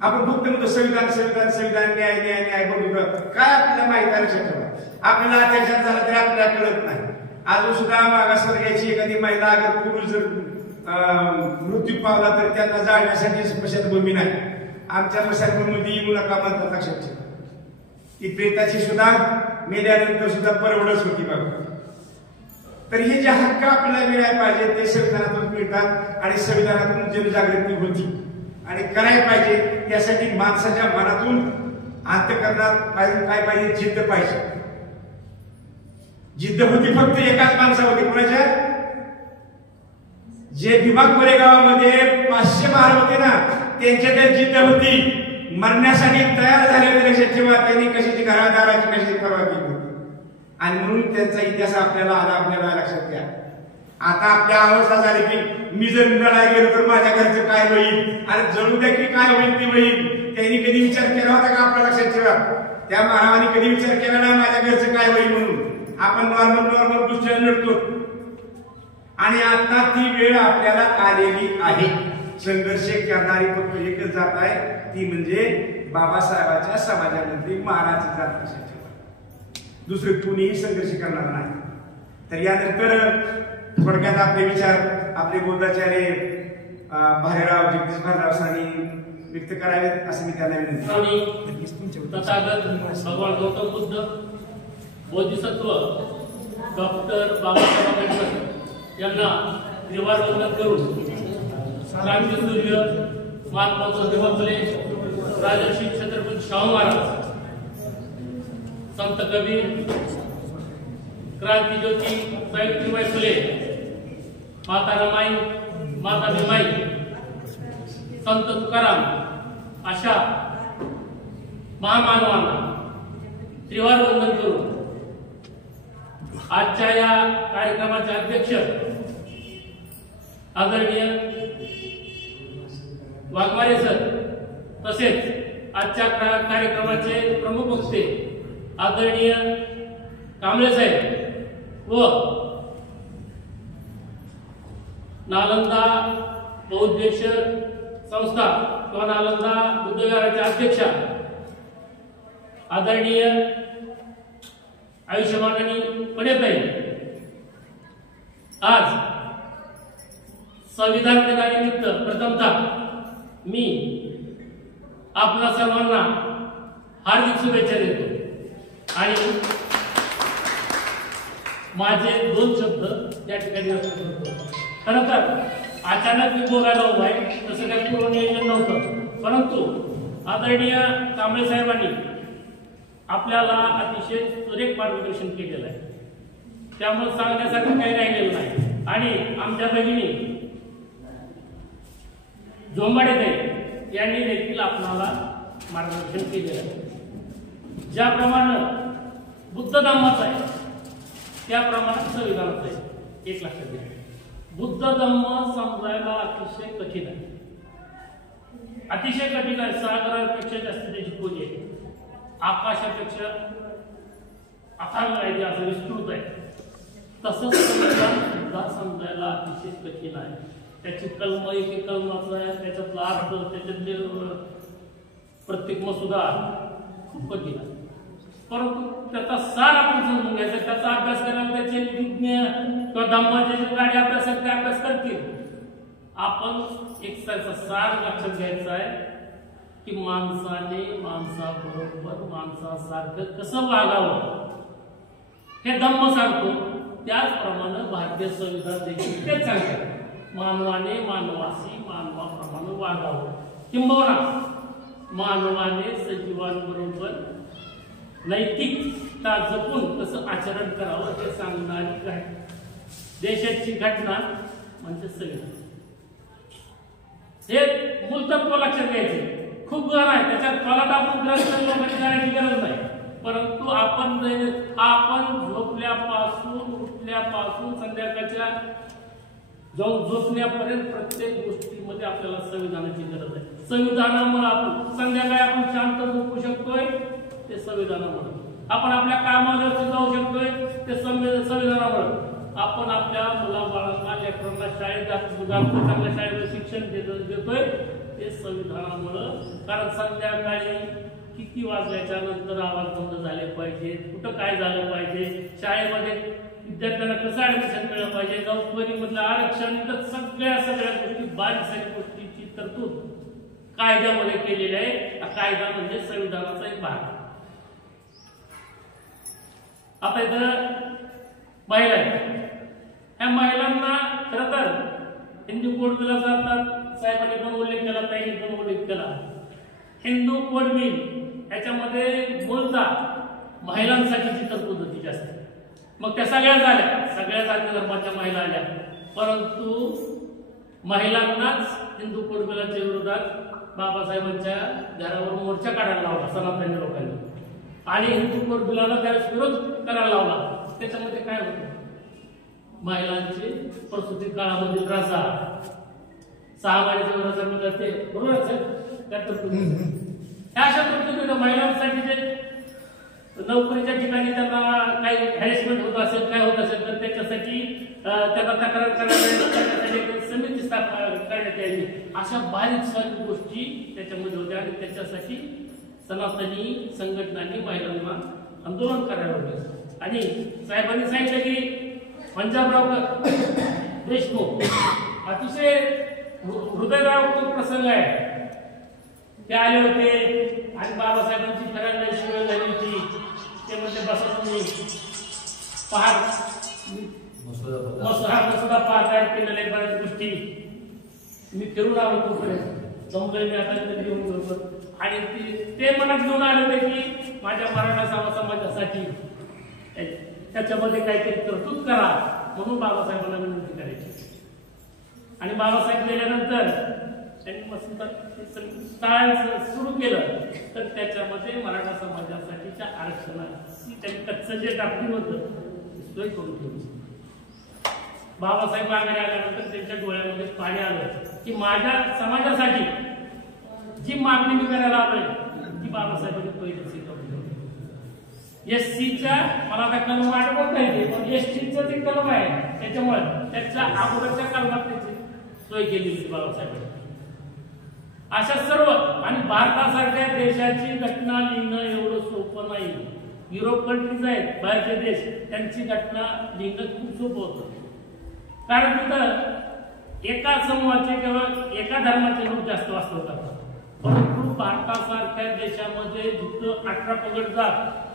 आपण फक्त म्हणतो संविधान संविधान संविधान न्याय न्याय न्याय बघतो, काय आपल्याला माहिती आहे लक्षात ठेवा. आपल्याला अत्याचार झाला तरी आपल्याला कळत नाही. अजून सुद्धा मागासवर्गीयाची एखादी महिला अगर पुरुष जर मृत्यू पावला तर त्यांना जाळण्यासाठी स्मशानभूमी नाही. आमच्या स्मशानभूमीमध्ये येऊ नका म्हणतात लक्षात ठेवा. ती प्रेताची सुद्धा मेल्यानंतर सुद्धा परवडच होती बघा. तर हे जे हक्क आपल्याला मिळायला पाहिजे ते संविधानातून मिळतात आणि संविधानातून जनजागृती होती आणि करायला पाहिजे. त्यासाठी माणसाच्या मनातून अंतःकरणात काय पाहिजे, जिद्द पाहिजे. जिद्द होती फक्त एकाच माणसावरती, कोणाच्या? जे भीमा कोरेगावामध्ये 500 महार होते ना, त्यांच्यात जिद्द होती. मरण्यासाठी तयार झालेले लक्षात ठेवा. त्यांनी कशाची घरादाराची कशाची परवा केली होती आणि म्हणून त्यांचा इतिहास आपल्याला आला, आपल्याला लक्षात घ्या. आता आपल्या अवस्था झाली की मी जर लढायला गेलो तर माझ्या घरचं काय होईल आणि जळू द्या की काय होईल ते होईल. त्यांनी कधी विचार केला होता का? आपल्या लक्षात ठेवा. त्या महारावांनी कधी विचार केला नाही माझ्या घरचं काय होईल म्हणून. आपण नॉर्मल गोष्टी लढतो आणि आता ती वेळ आपल्याला आलेली आहे. संघर्ष करणारी फक्त एकच जात आहे, ती म्हणजे बाबासाहेबांच्या समाजामध्ये महाराज जात. लक्षात ठेवा. दुसरे कुणीही संघर्ष करणार नाही. तर यानंतर थोडक्यात आपले विचार आपले बोधाचार्य भालेराव जगदीश भालेराव सरांनी व्यक्त करावेत असं मी त्यांना विनंती. तथागत भगवान गौतम बुद्ध, बोधिसत्व डॉक्टर बाबासाहेब आंबेडकर यांना त्रिवार वंदन करून क्रांतीसूर्य महात्मा ज्योतिबा फुले, राजर्षी छत्रपती शाहू महाराज, संत कबीर, क्रांती ज्योती सावित्रीबाई फुले, माता रमाई, माता भीमाई, संत तुकाराम अशा महामानवांना त्रिवार वंदन करून आजच्या या कार्यक्रमाचे अध्यक्ष आदरणीय वाघमारे सर, तसेच आजच्या कार्यक्रमाचे प्रमुख वक्ते आदरणीय कांबळे साहेब व नालंदा बहुउद्देशीय संस्था किंवा नालंदा बुद्धविहाराच्या अध्यक्षा आदरणीय आयुष्यमानी पडेताई, आज संविधान दिनानिमित्त प्रथमतः मी आपल्या सर्वांना हार्दिक शुभेच्छा देतो आणि माझे 2 शब्द या ठिकाणी व्यक्त करतो. खरं तर अचानक मी बोलायला उभा आहे, तसं काही पूर्वनियोजन नव्हतं, परंतु आदरणीय कांबळे साहेबांनी आपल्याला अतिशय सुरेख मार्गदर्शन केलेलं आहे. त्यामुळे सांगण्यासारखं काही राहिलेलं नाही. आणि आमच्या भगिनी जोंबाडेताई यांनी देखील आपल्याला मार्गदर्शन केलेलं आहे. ज्याप्रमाणे बुद्ध धम्माचं आहे त्याप्रमाणे संविधानाचं आहे. एक लक्षात घ्या, बुद्ध धम्म समजायला अतिशय कठीण आहे, अतिशय कठीण आहे. सागरापेक्षा जास्त त्याची खोली आहे, आकाशापेक्षा अथांग आहे, असं विस्तृत आहे. तसंच संविधान सुद्धा समजायला अतिशय कठीण आहे. त्याची कलम एक कलमाचं आहे, त्याच्यातला अर्थ, त्याच्यातले प्रत्येक मसुदा खूप कठीण आहे. परंतु त्याचा सार आपण समजून घ्यायचा, त्याचा अभ्यास करायला त्याचे विज्ञ किंवा धम्माचे जे गाडी अभ्यास आहेत ते अभ्यास करतील. आपण एक त्याचा सार लक्षात घ्यायचा आहे की माणसाने माणसाबरोबर माणसासारखं कसं वागावं हे धम्म सांगतो. त्याचप्रमाणे भारतीय संविधान देखील तेच सांगतात, मानवाने मानवाशी मानवाप्रमाणे वागावं, किंबहुना मानवाने सजीवांबरोबर नैतिकता जपून कसं आचरण करावं हे सांगणारी देशाची घटना म्हणजे संविधान. हे मूलतत्व लक्षात घ्यायचे. खूप गहन आहे, त्याच्यात फलाट आपण ग्रस्त जाण्याची गरज नाही. परंतु आपण झोपल्यापासून उठल्यापासून संध्याकाळच्या जाऊन झोपण्यापर्यंत प्रत्येक गोष्टीमध्ये आपल्याला संविधानाची गरज आहे. संविधानामुळे आपण संध्याकाळी आपण शांत झोपू शकतोय, ते संविधानामुळे. आपण आपल्या कामाला जाऊ शकतोय, ते संविधानामुळे. आपण आपल्या मुलाबाळांना लेकरांना शाळेत घालतो, चांगल्या शाळेत शिक्षण देतोय, ते संविधानामुळं. कारण संध्याकाळी किती वाजल्याच्या नंतर आवाज बंद झाले पाहिजे, कुठं काय झालं पाहिजे, शाळेमध्ये विद्यार्थ्यांना कसं ऍडमिशन मिळालं पाहिजे, नोकरीमधलं आरक्षण, तर सगळ्या गोष्टी बारीक सारीक गोष्टीची तरतूद कायद्यामध्ये केलेली आहे. कायदा म्हणजे संविधानाचा एक भाग. आता इथं महिला आहेत, ह्या महिलांना खरं तर हिंदू कोड बिल जातात, साहेबांनी पण उल्लेख केला, ताईंनी पण उल्लेख केला. हिंदू कोड बिल याच्यामध्ये बोलता महिलांसाठीची तरतूद होती जास्त. मग त्या सगळ्या झाल्या, सगळ्या जाती धर्माच्या महिला आल्या, परंतु महिलांनाच हिंदू कोड बिलाच्या विरोधात बाबासाहेबांच्या घरावर मोर्चा काढायला लावला सनातनी लोकांनी, आणि हिंदू कोड बिलाला त्यावेळेस विरोध करायला लावला. त्याच्यामध्ये काय होतं, महिलांची प्रसूती काळामधील रजा, 6 महिन्याच्या रजा मिळते, बरोबरच आहे. ह्या अशा तरतुदी महिलांसाठी जे नोकरीच्या ठिकाणी त्यांना काही हॅरेसमेंट होत असेल, काय होत असेल, तर त्याच्यासाठी त्यांना तक्रार करण्यासाठी समिती स्थापना करण्यात यावी. अशा बारीक सारीक गोष्टी त्याच्यामध्ये होत्या, आणि त्याच्यासाठी सनातनी संघटनांनी महिलांना आंदोलन करायला होते. आणि साहेबांनी सांगितलं की पंजाबराव देशमुख अतिशय हृदयद्रावक प्रसंग आहे, ते आले होते आणि बाबासाहेबांची फिरायला शिवाय झाली होती. ते म्हणजे बसा तुम्ही मसुदा पाहताय, केलेल्या बऱ्याच गोष्टी मी फिरून आलो तोपर्यंत जमलोय मी आता घेऊन बरोबर. आणि ते मनात घेऊन आले होते की माझ्या मराठा समाजासाठी त्याच्यामध्ये काहीतरी तरतूद करा, म्हणून बाबासाहेबांना विनंती करायची. आणि बाबासाहेब गेल्यानंतर त्यांनी मसुदा सुरू केलं, तर त्याच्यामध्ये मराठा समाजासाठीच्या आरक्षणाची त्यांनी कच्चं जे टाकली होतं सोय करून ठेवली. बाबासाहेब मागे आल्यानंतर त्यांच्या डोळ्यामध्ये पाणी आलं की माझ्या समाजासाठी जी मागणी मी करायला आलोय ती बाबासाहेबांनी पहिली एससीच्या, मला आता कलम आठवत नाही, पण एसटीचं जे कलम आहे त्याच्यामुळे त्याच्या अगोदरच्या कलमात त्याची सोय केली होती बाबासाहेबांनी. अशा सर्व, आणि भारतासारख्या देशाची घटना लिहिणं एवढं सोपं नाही. युरोप कंट्रीज आहेत, बाहेरचे देश, त्यांची घटना लिहिणं खूप सोपं होतं. कारण तिथं एका समूहाचे किंवा एका धर्माचे लोक जास्त वास्तव करतात. परंतु भारतासारख्या देशामध्ये जिथं 18 पगड जात,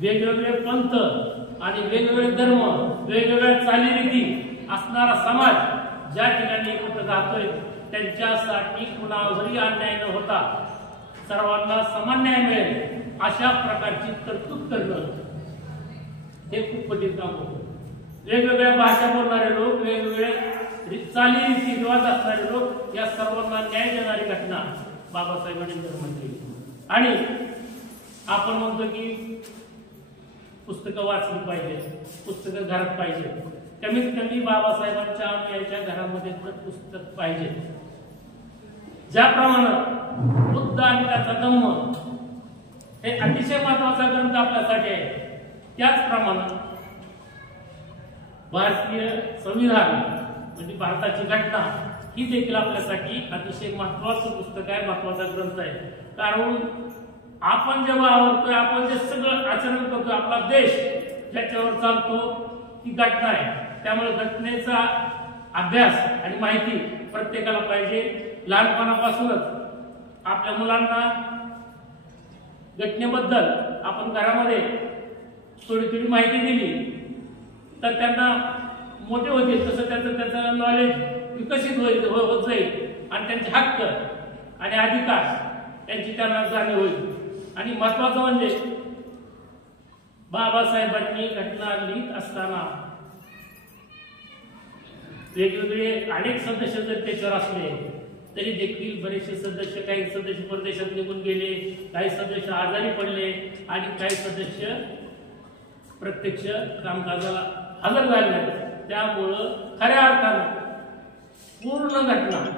वेगवेगळे पंथ आणि वेगवेगळे धर्म, वेगवेगळ्या चालीरीती असणारा समाज ज्या ठिकाणी एकत्र राहतोय, त्यांच्यासाठी कुणावरही अन्याय न होता सर्वांना समान न्याय मिळेल अशा प्रकारची तरतूद करणं हे खूप कठीण काम होतं. वेगवेगळ्या भाषा बोलणारे लोक, वेगवेगळे चालीरीती रिवाज असणारे लोक, या सर्वांना न्याय देणारी घटना बाबासाहेबांनी निर्माण केली. आणि आपण म्हणतो की पुस्तकं वाचली पाहिजे, पुस्तकं घरात पाहिजे. कमीत कमी बाबासाहेबांच्या यांच्या घरामध्ये तर पुस्तक पाहिजे. ज्याप्रमाणे बुद्ध आणि त्याचा धम्म हे अतिशय महत्वाचा ग्रंथ आपल्यासाठी आहे, त्याचप्रमाणे भारतीय संविधान म्हणजे भारताची घटना ही देखील आपल्यासाठी अतिशय महत्वाचं पुस्तक आहे, महत्वाचा ग्रंथ आहे. कारण आपण जेव्हा आवडतोय, आपण जे सगळं आचरण करतोय, आपला देश ज्याच्यावर चालतो ती घटना आहे. त्यामुळे घटनेचा अभ्यास आणि माहिती प्रत्येकाला पाहिजे. लहानपणापासूनच आपल्या मुलांना घटनेबद्दल आपण घरामध्ये थोडी थोडी माहिती दिली तर त्यांना मोठे होतील तसं त्याचं नॉलेज विकसित होत जाईल आणि त्यांचे हक्क आणि अधिकार त्यांची त्यांना जाणीव होईल. आणि महत्वाचं म्हणजे बाबासाहेबांनी घटना लिहित असताना वेगवेगळे अनेक सदस्य जर त्याच्यावर असले तरी देखील बरेचसे सदस्य, काही सदस्य परदेशात निघून गेले, काही सदस्य आजारी पडले आणि काही सदस्य प्रत्यक्ष कामकाजाला हजर झाले. त्यामुळं खऱ्या अर्थानं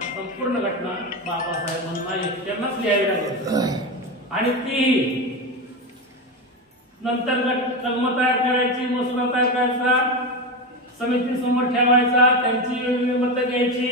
संपूर्ण घटना बाबासाहेबांना एकट्यांनाच लिहावी लागली. आणि ती नंतर कलम तयार करायची, मसुदा तयार करायचा, समिती समोर ठेवायचा, त्यांची वेगवेगळी मतं घ्यायची,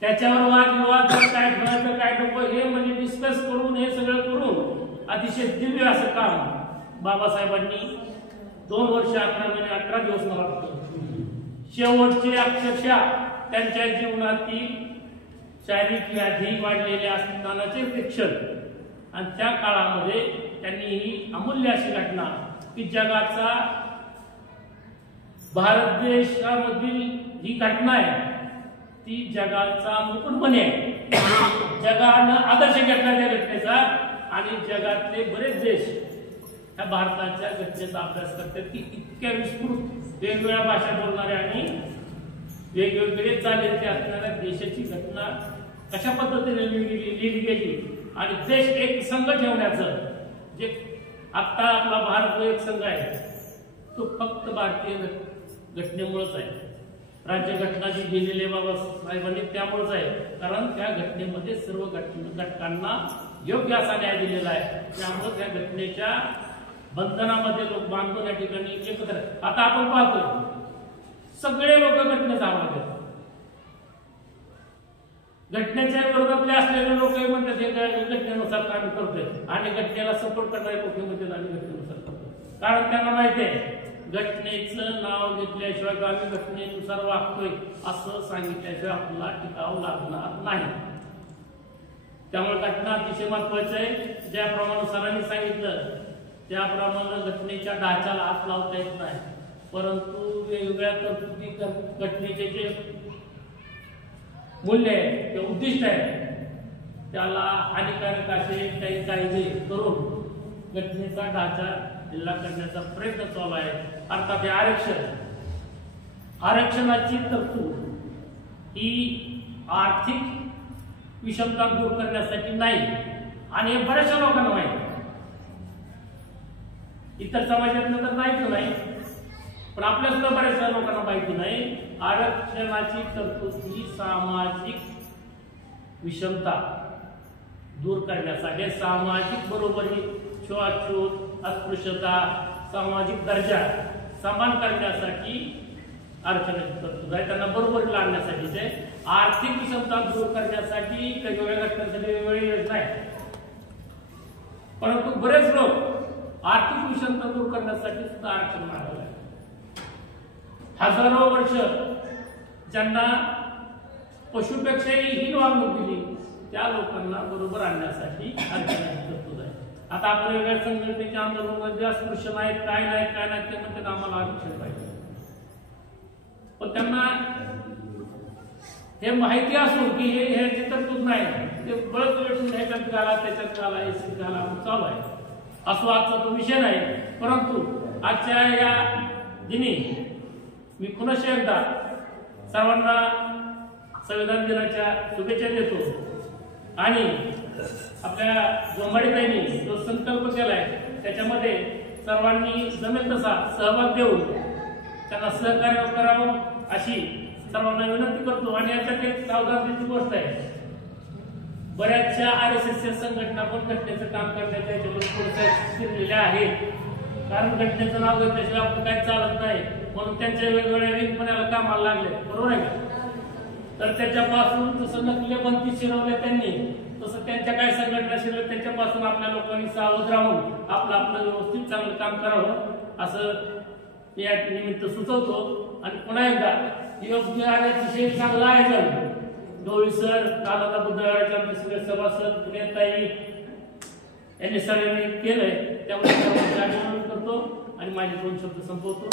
त्याच्यावर वादविवाद काय ठेवायचं काय नको हे म्हणजे डिस्कस करून हे सगळं करून अतिशय दिव्य असं काम बाबासाहेबांनी 2 वर्ष 11 महिने 18 दिवस मला वाटतं शेवटचे अक्षरशः त्यांच्या जीवनातील शारीरिक व्याधी वाढलेल्या असतानाचे ते क्षण आणि त्या काळामध्ये त्यांनी ही अमूल्य अशी घटना की जगाचा भारत देशामधील ही घटना आहे ती जगाचा मुकुट बने जगानं आदर्श घेतला त्या घटनेचा आणि जगातले बरेच देश ह्या भारताच्या घटनेचा अभ्यास करतात की इतक्या विस्तृत वेगवेगळ्या भाषा बोलणाऱ्या आणि वेगवेगळे चालीरीती असणाऱ्या देशाची घटना कशा पद्धतीने लिहिली गेली आणि देश एक संघ ठेवण्याचं जे आता आपला भारत जो एक संघ आहे तो फक्त भारतीय घटनेमुळेच आहे राज्यघटना जी लिहिलेली बाबासाहेबांनी त्यामुळेच आहे कारण त्या घटनेमध्ये सर्व घटकांना योग्य असा न्याय दिलेला आहे त्यामुळे त्या घटनेच्या बंधनामध्ये लोक बांधून या ठिकाणी एकत्र आता आपण पाहतो सगळे लोक घटनेचा आवाज देतात घटनेच्या विरोधातले असलेले लोक म्हणतात हे घटनेनुसार आम्ही करतोय आणि घटनेला सपोर्ट करणारे लोक म्हणतात आम्ही घटनेनुसार करतोय कारण त्यांना माहिती आहे घटनेचं नाव घेतल्याशिवाय आम्ही घटनेनुसार वागतोय असं सांगितल्याशिवाय आपल्याला टिकावं लागणार नाही त्यामुळे घटना अतिशय महत्वाची आहे ज्याप्रमाणे सरांनी सांगितलं त्याप्रमाणे घटनेच्या ढाच्याला हात लावता येत नाही परंतु वेगवेगळ्या तरतुदी घटनेचे जे मूल्य आहे ते उद्दिष्ट आहे त्याला हानिकारक असे काही कायदे करून घटनेचा ढाचा जिल्हा करण्याचा प्रयत्न चालू आहे अर्थात हे आरक्षणाची तरतूद ही आर्थिक विषमता दूर करण्यासाठी नाही आणि हे बऱ्याचशा लोकांना माहिती इतर समाजातलं तर नाहीच नाही पण आपल्या सुद्धा बऱ्याचशा लोकांना माहिती नाही आरक्षणाची तरतूद ही सामाजिक विषमता दूर करण्यासाठी सामाजिक बरोबरी छुआछूत अस्पृश्यता सामाजिक दर्जा समान करण्यासाठी आरक्षणाची तरतूद आहे त्यांना बरोबरीला आणण्यासाठी आर्थिक विषमता दूर करण्यासाठी वेगवेगळ्या घटनांसाठी वेगवेगळी योजना आहे परंतु बरेच लोक आर्थिक विषमता दूर करण्यासाठी सुद्धा आरक्षण मागवलं आहे हजारो वर्ष ज्यांना पशुपेक्षाही हीन वागणूक दिली त्या लोकांना बरोबर आणण्यासाठी आरक्षणाची तरतूद आहे आता आपण वेगळ्या संघटनेच्या आंदोलनामध्ये अस्पृश्य नाहीत काय नाहीत ते म्हणतात आम्हाला आरक्षण पाहिजे पण त्यांना हे माहिती असून की हे ह्याची तरतूद नाही ते बळच वेळून ह्याच्यात घाला त्याच्यात घाला एसी घाला चालू आहे असो आजचा तो विषय नाही परंतु आजच्या या दिनी मी पुन्हा एकदा सर्वांना संविधान दिनाच्या शुभेच्छा देतो आणि आपल्या जोंबाडीताईंनी जो संकल्प केलाय त्याच्यामध्ये सर्वांनी जमेल तसा सहभाग देऊन त्यांना सहकार्य करावं अशी सर्वांना विनंती करतो आणि याच्यात एक सावधानतेची गोष्ट आहे बऱ्याचशा RSSच्या संघटना पण घटनेचं काम करण्याच्या याच्यामध्ये थोडंसं शिरलेल्या आहेत कारण घटनेचं नाव घेतल्याशिवाय आपलं काय चालत नाही म्हणून त्यांच्या वेगवेगळ्या विंगपणाला कामाला लागले बरोबर आहे का तर त्याच्यापासून जसं नकली बंदी शिरवल्या त्यांनी तसं त्यांच्या काय संघटना शिरवल्या त्याच्यापासून आपल्या लोकांनी सावध राहून आपलं व्यवस्थित चांगलं काम करावं असं या निमित्त सुचवतो आणि पुन्हा एकदा योग्य आणि अतिशय चांगलं आयोजन गवळी सर कालाता बुद्धवाड्याचे आमचे सगळे सभासद पुण्याताई यांनी सगळ्यांनी केलंय त्यामुळे करतो आणि माझे 2 शब्द संपवतो.